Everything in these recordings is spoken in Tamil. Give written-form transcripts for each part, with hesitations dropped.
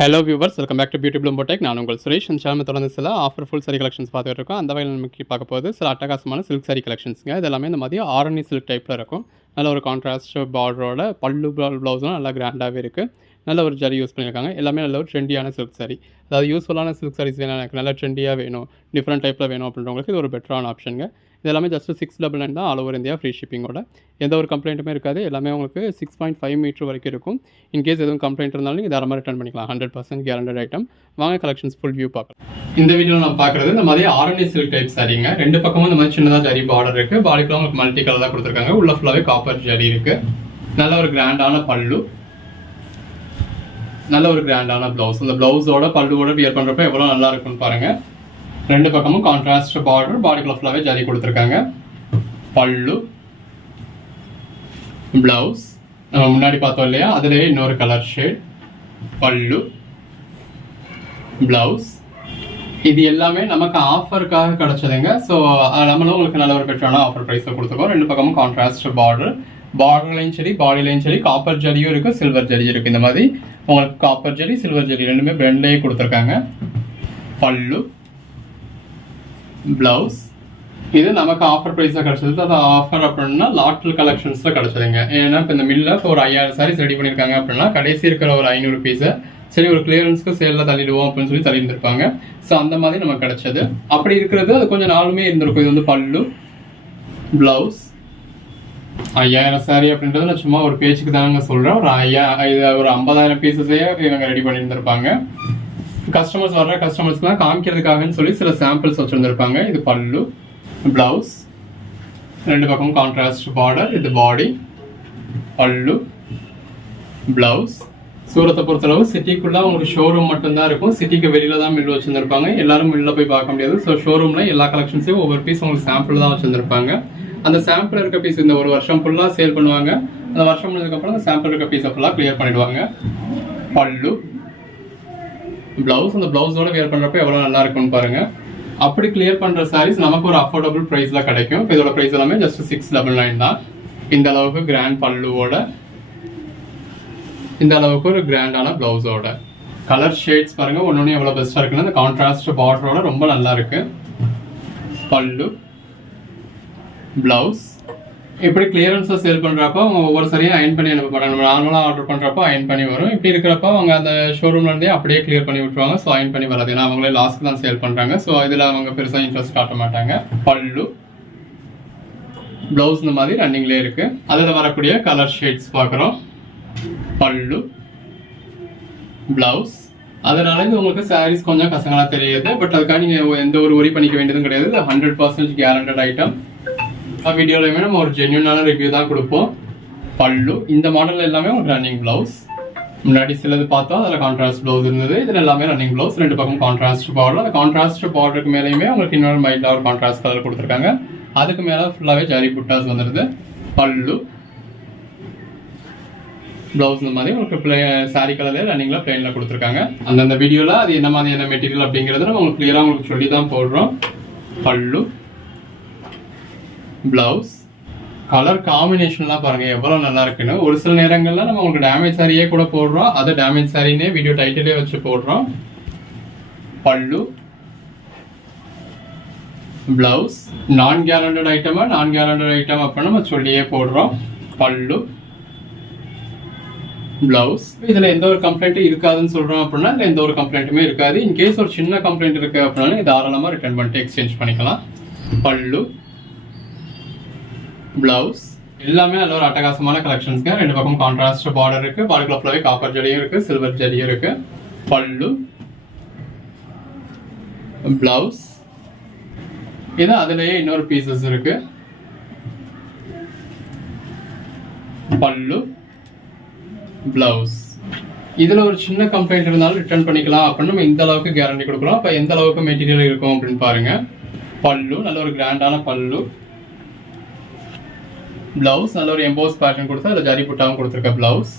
Hello viewers, welcome back to beauty bloom boutique. நான் உங்கள் சுரேஷ். இந்த சேனல் தொடர்ந்து சில ஆஃபர் ஃபுல் சாரி கலெக்ஷன்ஸ் பார்த்துட்டு இருக்கோம். அந்த வகையில் நமக்கு பார்க்க போகுது சில அட்டகாசமான சில்க் சாரி கலெக்ஷன்ஸுங்க. இது எல்லாமே இந்த மாதிரி ஆரணி சில்க் டைப்பில் இருக்கும். நல்ல ஒரு கான்ட்ராஸ்ட் பார்டரோட பல்லு ப்ளவுஸும் நல்லா கிராண்டாகவே இருக்குது. நல்ல ஒரு ஜரி யூஸ் பண்ணியிருக்காங்க. எல்லாமே நல்ல ஒரு ட்ரெண்டியான சில்க் சாரி. அதாவது யூஸ்ஃபுல்லான சில்க் சாரீஸ் வேணும், எனக்கு நல்ல ட்ரெண்டியாக வேணும், டிஃப்ரெண்ட் டைப்பில் வேணும் அப்படின்றவங்களுக்கு இது ஒரு பெட்டரான ஆப்ஷனுங்க. இது எல்லாமே ஜஸ்ட் 699 தான், ஆல் ஓவர் இந்தியா ஃப்ரீ ஷிப்பிங்கோட. எந்த ஒரு கம்ப்ளைண்ட்டுமே இருக்காது. எல்லாமே உங்களுக்கு 6.5 மீட்டர் வரைக்கும் இருக்கும். இன்கேஸ் எதுவும் கம்ப்ளைண்ட் இருந்தாலும் இது தாராளமாக ரிட்டர்ன் பண்ணிக்கலாம். 100% கேரண்டட் ஐட்டம். வாங்க கலெக்ஷன்ஸ் ஃபுல் வியூ பார்க்கலாம். இந்த வீடியோவில் நான் பார்க்குறது இந்த மாதிரி ஆரணி சில்க் டைப் சாரிங்க. ரெண்டு பக்கமும் இந்த மாதிரி சின்னதாக ஜரி பார்டர் இருக்குது. பாடிக்குள்ள உங்களுக்கு மல்டி கலர் தான் கொடுத்துருக்காங்க. உள்ள ஃபுல்லாகவே காப்பர் ஜரி இருக்குது. நல்ல ஒரு கிராண்டான பல்லு, நல்ல ஒரு கிராண்டான ப்ளவுஸ். அந்த ப்ளவுஸோட பல்லுவோட வியர் பண்ணுறப்ப எவ்வளோ நல்லா இருக்குன்னு பாருங்கள். ரெண்டு பக்கமும் கான்ட்ராஸ்ட் பார்டர், பாடிக்குள்ள ஃபுல்லாகவே ஜரி கொடுத்துருக்காங்க. பல்லு, ப்ளவுஸ் நம்ம முன்னாடி பார்த்தோம் இல்லையா, அதுலேயே இன்னொரு கலர் ஷேட். பல்லு, ப்ளவுஸ், இது எல்லாமே நமக்கு ஆஃபருக்காக கிடச்சதுங்க. ஸோ நம்மளும் உங்களுக்கு நல்ல ஒரு பெட்டரான ஆஃபர் ப்ரைஸில் கொடுத்துருக்கோம். ரெண்டு பக்கமும் கான்ட்ராஸ்ட் பார்டர், பார்டர்லையும் சரி பாடிலையும் சரி காப்பர் ஜரியும் இருக்குது, சில்வர் ஜரியும் இருக்குது. இந்த மாதிரி உங்களுக்கு காப்பர் ஜரி சில்வர் ஜரி ரெண்டுமே பிரெண்ட்லேயே கொடுத்துருக்காங்க. பல்லு, ப்ளவுஸ், இது நமக்கு ஆஃபர் ப்ரைஸாக கிடச்சது. அது ஆஃபர் அப்படின்னா லாட்டல் கலெக்ஷன்ஸில் கிடச்சதுங்க. ஏன்னா இப்போ இந்த மில்லில் இப்போ ஒரு 5000 சாரீஸ் ரெடி பண்ணியிருக்காங்க அப்படின்னா கடைசி இருக்கிற ஒரு 500 பீஸை சரி ஒரு கிளியரன்ஸ்க்கு சேலில் தள்ளிடுவோம் அப்படின்னு சொல்லி தள்ளியிருந்திருப்பாங்க. ஸோ அந்த மாதிரி நமக்கு கிடச்சது. அப்படி இருக்கிறது அது கொஞ்சம் நாளுமே இருந்திருக்கும். இது வந்து பல்லு, ப்ளவுஸ். 5000 சாரீ அப்படின்றது நான் சும்மா ஒரு பேச்சுக்கு தாங்க சொல்கிறேன். ஒரு 50,000 பீசஸே இவங்க ரெடி பண்ணியிருந்திருப்பாங்க. கஸ்டமர்ஸ் வர்ற கஸ்டமர்ஸ்க்குலாம் காமிக்கிறதுக்காகன்னு சொல்லி சில சாம்பிள்ஸ் வச்சுருந்துருப்பாங்க. இது பல்லு, ப்ளவுஸ், ரெண்டு பக்கமும் கான்ட்ராஸ்ட் பார்டர். இது பாடி, பல்லு, ப்ளவுஸ். சூரத்தை பொறுத்தளவு சிட்டிக்குள்ளே உங்களுக்கு ஷோரூம் மட்டும்தான் இருக்கும். சிட்டிக்கு வெளியில் தான் மில் வச்சுருந்துருப்பாங்க. எல்லாரும் மில்லில் போய் பார்க்க முடியாது. ஸோ ஷோரூமில் எல்லா கலெக்ஷன்ஸையும் ஒவ்வொரு பீஸ் உங்களுக்கு சாம்பிள் தான் வச்சுருந்துருப்பாங்க. அந்த சாம்பிள் இருக்க பீஸ் இந்த ஒரு வருஷம் ஃபுல்லாக சேல் பண்ணுவாங்க. அந்த வருஷம் முடிஞ்சதுக்கப்புறம் அந்த சாம்பிள் இருக்க பீஸை ஃபுல்லாக கிளியர் பண்ணிடுவாங்க. பல்லு, ப்ளவுஸ். அந்த ப்ளவுஸோட வியர் பண்ணுறப்ப எவ்வளோ நல்லா இருக்குன்னு பாருங்கள். அப்படி கிளியர் பண்ணுற சாரீஸ் நமக்கு ஒரு அஃபோர்டபுள் ப்ரைஸில் கிடைக்கும். இப்போ இதோட ப்ரைஸ் எல்லாமே ஜஸ்ட் 699 தான். இந்த அளவுக்கு கிராண்ட் பல்லுவோட, இந்த அளவுக்கு ஒரு கிராண்டான ப்ளவுஸோட. கலர் ஷேட்ஸ் பாருங்கள், ஒன்று எவ்வளோ பெஸ்ட்டாக இருக்குன்னு. அந்த கான்ட்ராஸ்ட் பார்டரோட ரொம்ப நல்லா இருக்கு. பல்லு, ப்ளவுஸ். இப்படி கிளியரன்ஸை சேல் பண்ணுறப்போ அவங்க ஒவ்வொரு சரியாக அயன் பண்ணி அனுப்ப நம்ம நார்மலாக ஆர்டர் பண்ணுறப்போ அயன் பண்ணி வரும். இப்படி இருக்கிறப்போ அவங்க அந்த ஷோரூம்லேருந்தே அப்படியே கிளியர் பண்ணி விட்டுருவாங்க. ஸோ அயன் பண்ணி வராது. ஏன்னா அவங்களே லாஸ்க்கு தான் சேல் பண்ணுறாங்க. ஸோ இதில் அவங்க பெருசாக இன்ட்ரெஸ்ட் காட்ட மாட்டாங்க. பல்லு, ப்ளவுஸ் இந்த மாதிரி ரன்னிங்லேயே இருக்குது. அதில் வரக்கூடிய கலர் ஷேட்ஸ் பார்க்குறோம். பல்லு, ப்ளவுஸ். அதனால இது உங்களுக்கு சாரீஸ் கொஞ்சம் கசங்களாக தெரியுது. பட் அதுக்காக நீங்கள் எந்த ஒரு ஒரி பண்ணிக்க வேண்டியதும் கிடையாது. இது 100% கேரண்டட் ஐட்டம். வீடியோலையுமே நம்ம ஒரு ஜென்யூனான ரிவ்யூ தான் கொடுப்போம். பல்லு, இந்த மாடல் எல்லாமே ஒரு ரன்னிங் ப்ளவுஸ். முன்னாடி சிலது பார்த்தோம், அதில் கான்ட்ராஸ்ட் ப்ளவுஸ் இருந்தது. இதில் எல்லாமே ரன்னிங் ப்ளவுஸ். ரெண்டு பக்கம் கான்ட்ராஸ்ட் பார்டர். அந்த கான்ட்ராஸ்ட் பார்டருக்கு மேலேயுமே உங்களுக்கு இன்னொரு மைல்டாக ஒரு கான்ட்ராஸ்ட் கலர் கொடுத்துருக்காங்க. அதுக்கு மேலே ஃபுல்லாகவே ஜரி புட்டாஸ் வந்துடுது. பல்லு, ப்ளவுஸ் இந்த மாதிரி உங்களுக்கு சாரி கலர்ல ரன்னிங்கில் பிளெயினில் கொடுத்துருக்காங்க. அந்தந்த வீடியோவில் அது என்ன மாதிரியான மெட்டீரியல் அப்படிங்கிறத நம்ம உங்களுக்கு கிளியராக உங்களுக்கு சொல்லி தான் போடுறோம். பல்லு, ப்ளவுஸ். கலர் காம்பினேஷன்லாம் பாருங்கள் எவ்வளோ நல்லா இருக்குன்னு. ஒரு சில நேரங்களில் நம்ம உங்களுக்கு டேமேஜ் சாரியே கூட போடுறோம். அதை டேமேஜ் சாரினே வீடியோ டைட்டிலே வச்சு போடுறோம். பல்லு, ப்ளவுஸ். நான் கேரண்டட் ஐட்டமா நான் கேரண்டட் ஐட்டம் அப்படின்னு நம்ம சொல்லியே போடுறோம். பல்லு, ப்ளவுஸ். இதில் எந்த ஒரு கம்ப்ளைண்ட்டும் இருக்காதுன்னு சொல்கிறோம் அப்படின்னா இதில் எந்த ஒரு கம்ப்ளைண்ட்டுமே இருக்காது. இன்கேஸ் ஒரு சின்ன கம்ப்ளைண்ட் இருக்குது அப்படின்னா தாராளமாக ரிட்டர்ன் பண்ணிட்டு எக்ஸ்சேஞ்ச் பண்ணிக்கலாம். பல்லு, ப்ளவுஸ். எல்லாமே நல்ல ஒரு அட்டகாசமான கலெக்ஷன்ஸ்ங்க. ரெண்டு பக்கம் கான்ட்ராஸ்ட் பார்டர் இருக்குது. பார்டர் ஃபுல்லாகவே காப்பர் ஜரியும் இருக்குது, சில்வர் ஜரியும் இருக்குது. பல்லு, ப்ளவுஸ். இது அதுலேயே இன்னொரு பீசஸ் இருக்கு. பல்லு, ப்ளவுஸ். இதில் ஒரு சின்ன கம்ப்ளைண்ட் இருந்தாலும் ரிட்டர்ன் பண்ணிக்கலாம் அப்படின்னு நம்ம இந்த அளவுக்கு கேரண்டி கொடுக்குறோம். அப்போ எந்த அளவுக்கு மெட்டீரியல் இருக்கும் அப்படின்னு பாருங்க. பல்லு நல்ல ஒரு கிராண்டான பல்லு, ப்ளவுஸ் நல்ல ஒரு எம்போஸ் பேட்டர்ன் கொடுத்து அதில் ஜரி புட்டாவும் கொடுத்துருக்க ப்ளவுஸ்.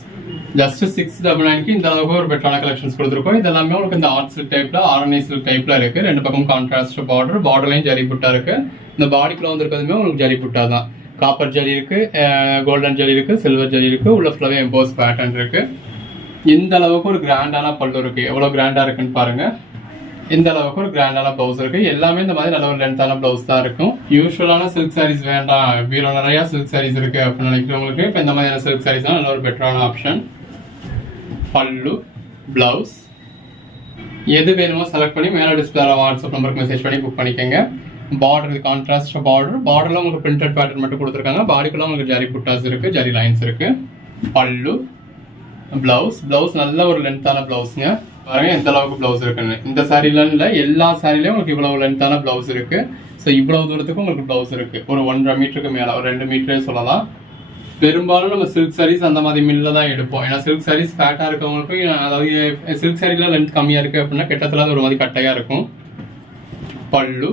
ஜஸ்ட் 699 இந்த அளவுக்கு ஒரு பெட்டரான கலெக்ஷன்ஸ் கொடுத்துருக்கோம். இது எல்லாமே உங்களுக்கு இந்த ஆர்ட் சில்க் டைப்ல, ஆரணி சில்க் டைப்ல இருக்கு. ரெண்டு பக்கம் கான்ட்ராஸ்ட் பார்டர், பார்டர்லையும் ஜரி புட்டா இருக்கு. இந்த பாடிக்குள்ள வந்துருக்கிறதுமே உங்களுக்கு ஜரி புட்டா தான். காப்பர் ஜரி இருக்கு, கோல்டன் ஜரி இருக்கு, சில்வர் ஜரி இருக்கு, உள்ள ஃபுல்லாவே எம்போஸ் பேட்டர்ன் இருக்கு. இந்த அளவுக்கு ஒரு கிராண்டான பல்லு இருக்கு. எவ்வளவு கிராண்டா இருக்குன்னு பாருங்க. இந்த அளவுக்கு ஒரு கிராண்டான பிளவுஸ் இருக்கு. எல்லாமே இந்த மாதிரி நல்ல ஒரு லென்த்தான பிளவுஸ் தான் இருக்கும். யூஸ்வலான சில்க் சாரீஸ் வேண்டாம், பீரோ நிறைய சில்க் சாரீஸ் இருக்கு அப்படின்னு நினைக்கிறவங்களுக்கு இப்போ இந்த மாதிரியான சில்க் சாரீஸ் தான் நல்ல ஒரு பெட்டரான ஆப்ஷன். பல்லு, பிளவுஸ் எது வேணுமோ செலக்ட் பண்ணி மேலே டிஸ்பிளே வாட்ஸ்அப் நம்பருக்கு மெசேஜ் பண்ணி புக் பண்ணிக்கோங்க. பார்டர் கான்ட்ராஸ்ட் பார்டர்ல உங்களுக்கு பிரிண்டட் பேட்டர்ன் மட்டும் கொடுத்துருக்காங்க. பாடிக்குள்ள உங்களுக்கு ஜரி புட்டாஸ் இருக்கு, ஜரி லைன்ஸ் இருக்கு. பல்லு, பிளவுஸ் நல்ல ஒரு லென்த்தான பிளவுஸ்ங்க. பாருங்க எந்த அளவுக்கு பிளவுஸ் இருக்குன்னு. இந்த சாரில இல்ல, எல்லா சாரிலையும் உங்களுக்கு இவ்வளவு லென்த்தான பிளவுஸ் இருக்கு. ஸோ இவ்வளவு தூரத்துக்கு உங்களுக்கு பிளவுஸ் இருக்கு. ஒரு 1.5 மீட்டருக்கு மேல, ஒரு 2 மீட்டரே சொல்லலாம். பெரும்பாலும் நம்ம சில்க் சாரீஸ் அந்த மாதிரி மில்ல தான் எடுப்போம். ஏன்னா சில்க் சாரீஸ் ஃபேட்டா இருக்கவங்களுக்கு, அதாவது சில்க் சாரீல லென்த் கம்மியா இருக்கு அப்படின்னா கிட்டத்தட்ட ஒரு மாதிரி கட்டையா இருக்கும். பல்லு,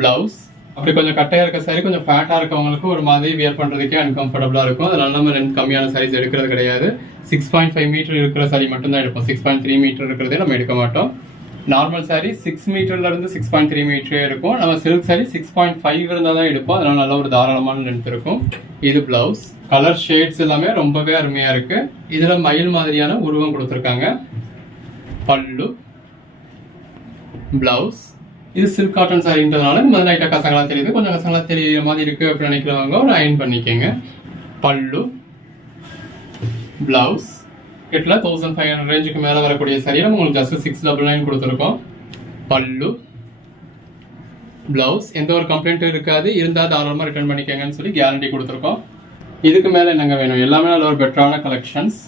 பிளவுஸ் அப்படி கொஞ்சம் கட்டையா இருக்க சாரி கொஞ்சம் ஃபேட்டா இருக்கவங்களுக்கு ஒரு மாதிரி வியர் பண்றதுக்கே அன்கம்ஃபர்டபுளா இருக்கும். அதனால நம்ம லென்த் கம்மியான சாரீஸ் எடுக்கிறது கிடையாது. 6.5 மீட்டர் இருக்கிற சாரி மட்டும் தான் எடுப்போம். 6.3 மீட்டர் இருக்கிறதே நம்ம எடுக்க மாட்டோம். நார்மல் சாரி 6 மீட்டர்ல இருந்து 6.3 மீட்டரே இருக்கும். நம்ம சில்க் சாரி 6.5 இருந்தால் தான் எடுப்போம். அதனால நல்ல ஒரு தாராளமான லென்த் இருக்கும். இது பிளவுஸ். கலர் ஷேட்ஸ் எல்லாமே ரொம்பவே அருமையா இருக்கு. இதுல மயில் மாதிரியான உருவம் கொடுத்துருக்காங்க. பல்லு, பிளவுஸ். இது சில்க் காட்டன் சாரின்றதுனால இந்த மாதிரி லைட்டா கசங்களா தெரியுது, கொஞ்சம் கசங்களா தெரியற மாதிரி இருக்கு அப்படின்னு நினைக்கிறவங்க ஒரு அயன் பண்ணிக்கங்க. பல்லு, பிளவுஸ் கிட்டல 1500 ரேஞ்சுக்கு மேல வரக்கூடிய சாரியில உங்களுக்கு ஜஸ்ட் 699 கொடுத்துருக்கோம். பல்லு, பிளவுஸ் எந்த ஒரு கம்ப்ளைண்ட்டும் இருக்காது, இருந்தா தாராளமா ரிட்டர்ன் பண்ணிக்கங்கன்னு சொல்லி கேரண்டி கொடுத்துருக்கோம். இதுக்கு மேல என்னங்க வேணும்? எல்லாமே நல்ல ஒரு பெட்டரான கலெக்ஷன்ஸ்,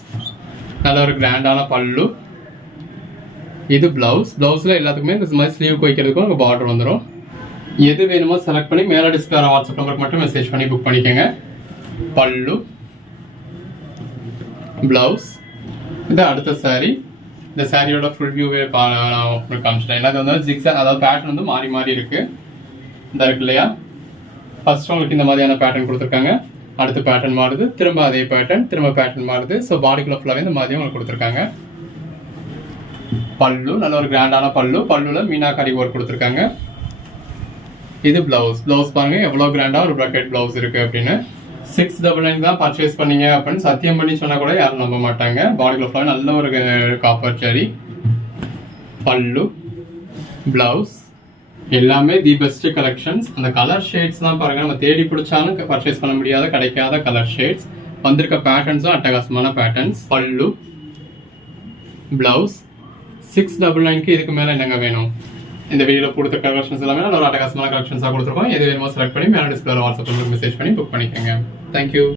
நல்ல ஒரு கிராண்டான பல்லு. இது பிளவுஸ்ல எல்லாத்துக்குமே இந்த மாதிரி ஸ்லீவ் வைக்கிறதுக்கும் உங்க பார்டர் வந்துடும். எது வேணுமோ செலக்ட் பண்ணி மேல டிஸ்பிளே வாட்ஸ்அப் நம்பருக்கு மட்டும் மெசேஜ் பண்ணி புக் பண்ணிக்கோங்க. பல்லு, பிளவுஸ். இது அடுத்த சாரி. இந்த சாரியோட ஃபுல் வியூவே காமிச்சிட்டேன். எனக்கு வந்து ஜிக்ஸாக், அதாவது பேட்டர்ன் வந்து மாறி மாறி இருக்கு. இந்த இருக்கு இல்லையா, ஃபர்ஸ்ட் உங்களுக்கு இந்த மாதிரியான பேட்டர்ன் கொடுத்துருக்காங்க. அடுத்த பேட்டர்ன் மாறுது, திரும்ப அதே பேட்டர்ன், திரும்ப பேட்டர்ன் மாறுது. ஸோ பாடிக்குள்ள ஃபுல்லாகவே இந்த மாதிரி உங்களுக்கு கொடுத்துருக்காங்க. பல்லு நல்ல ஒரு கிராண்டான பல்லு. பல்லுல மீனாக்காரி ஒர்க் கொடுத்துருக்காங்க. இது பிளவுஸ் பாருங்க எவ்வளவு கிராண்டா ஒரு பிராக்கெட் பிளவுஸ் இருக்கு அப்படின்னு. 699 தான் பர்ச்சேஸ் பண்ணீங்க அப்படின்னு சத்தியம் பண்ணி சொன்னா கூட யாரும் நம்ப மாட்டாங்க. பாடிக்குள்ள ஃபுல்லாக நல்ல ஒரு காப்பர் சாரி. பல்லு, பிளவுஸ் எல்லாமே தி பெஸ்ட் கலெக்ஷன்ஸ். அந்த கலர் ஷேட்ஸ் தான் பாருங்க, நம்ம தேடி பிடிச்சாலும் பர்ச்சேஸ் பண்ண முடியாத கிடைக்காத கலர் ஷேட்ஸ். வந்திருக்க பேட்டர்ன்ஸும் அட்டகாசமான பேட்டர்ன்ஸ். பல்லு, பிளவுஸ் 699க்கு இதுக்கு மேல என்னங்க வேணும்? இந்த வீடியோல கொடுத்த கலெக்ஷன்ஸ் எல்லாமே ஒரு அட்டகாசமான கலெக்ஷன்ஸா கொடுத்துருக்கோம். எது வேணுமோ செலக்ட் பண்ணி மேல டிஸ்பிளே வாட்ஸ்அப் மெசேஜ் பண்ணி புக் பண்ணிக்கோங்க. தேங்க்யூ.